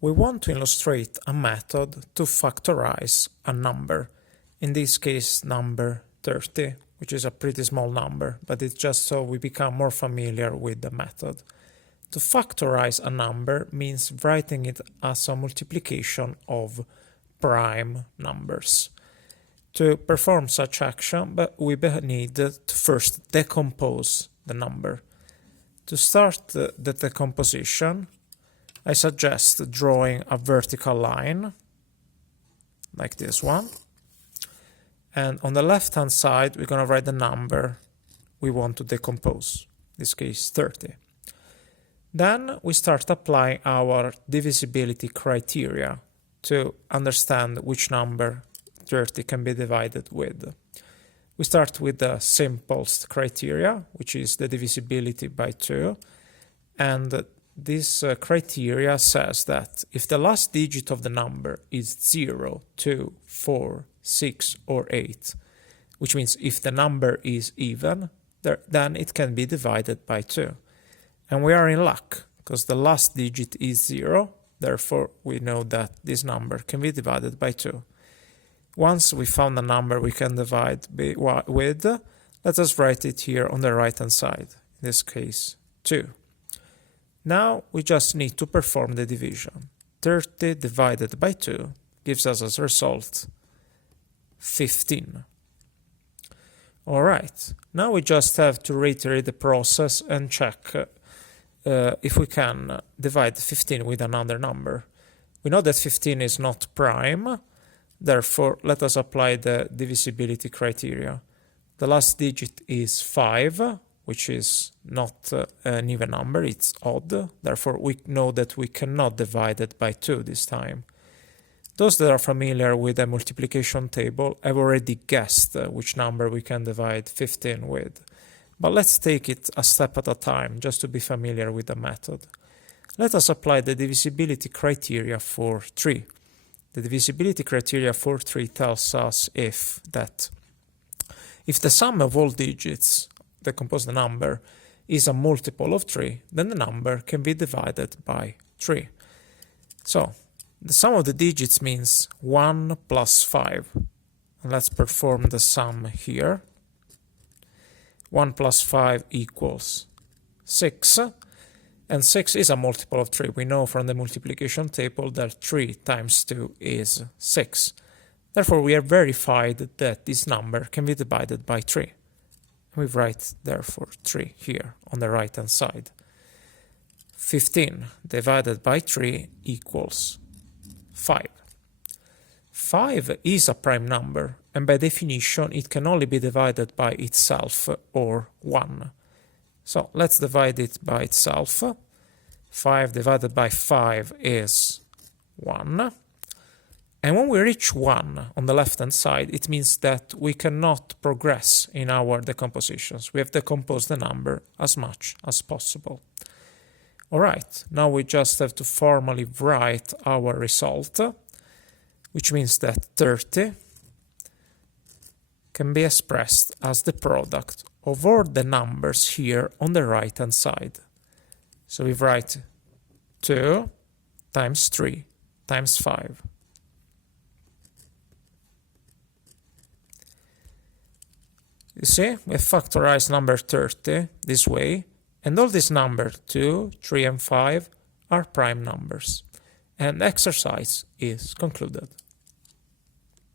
We want to illustrate a method to factorize a number, in this case number 30, which is a pretty small number, but it's just so we become more familiar with the method. To factorize a number means writing it as a multiplication of prime numbers. To perform such action, we need to first decompose the number. To start the decomposition, I suggest drawing a vertical line, like this one. And on the left-hand side, we're going to write the number we want to decompose, in this case 30. Then we start applying our divisibility criteria to understand which number 30 can be divided with. We start with the simplest criteria, which is the divisibility by 2. And this criteria says that if the last digit of the number is 0, 2, 4, 6, or 8, which means if the number is even, then it can be divided by 2. And we are in luck, because the last digit is 0, therefore we know that this number can be divided by 2. Once we found a number we can divide with, let us write it here on the right hand side, in this case 2. Now we just need to perform the division. 30 divided by 2 gives us as a result 15. Alright, now we just have to reiterate the process and check if we can divide 15 with another number. We know that 15 is not prime, therefore let us apply the divisibility criteria. The last digit is 5, which is not an even number, it's odd, therefore we know that we cannot divide it by 2 this time. Those that are familiar with the multiplication table have already guessed which number we can divide 15 with. But let's take it a step at a time, just to be familiar with the method. Let us apply the divisibility criteria for 3. The divisibility criteria for 3 tells us if the sum of all digits that compose the number is a multiple of 3, then the number can be divided by 3. So, the sum of the digits means 1 plus 5. And let's perform the sum here. 1 plus 5 equals 6. And 6 is a multiple of 3. We know from the multiplication table that 3 times 2 is 6. Therefore, we have verified that this number can be divided by 3. We write, therefore, 3 here on the right-hand side. 15 divided by 3 equals 5. 5 is a prime number, and by definition, it can only be divided by itself or 1. So let's divide it by itself. 5 divided by 5 is 1. And when we reach 1 on the left-hand side, it means that we cannot progress in our decompositions. We have decomposed the number as much as possible. Alright, now we just have to formally write our result, which means that 30 can be expressed as the product of all the numbers here on the right-hand side. So we write 2 times 3 times 5. You see, we have factorized number 30 this way, and all these numbers 2, 3, and 5 are prime numbers. And the exercise is concluded.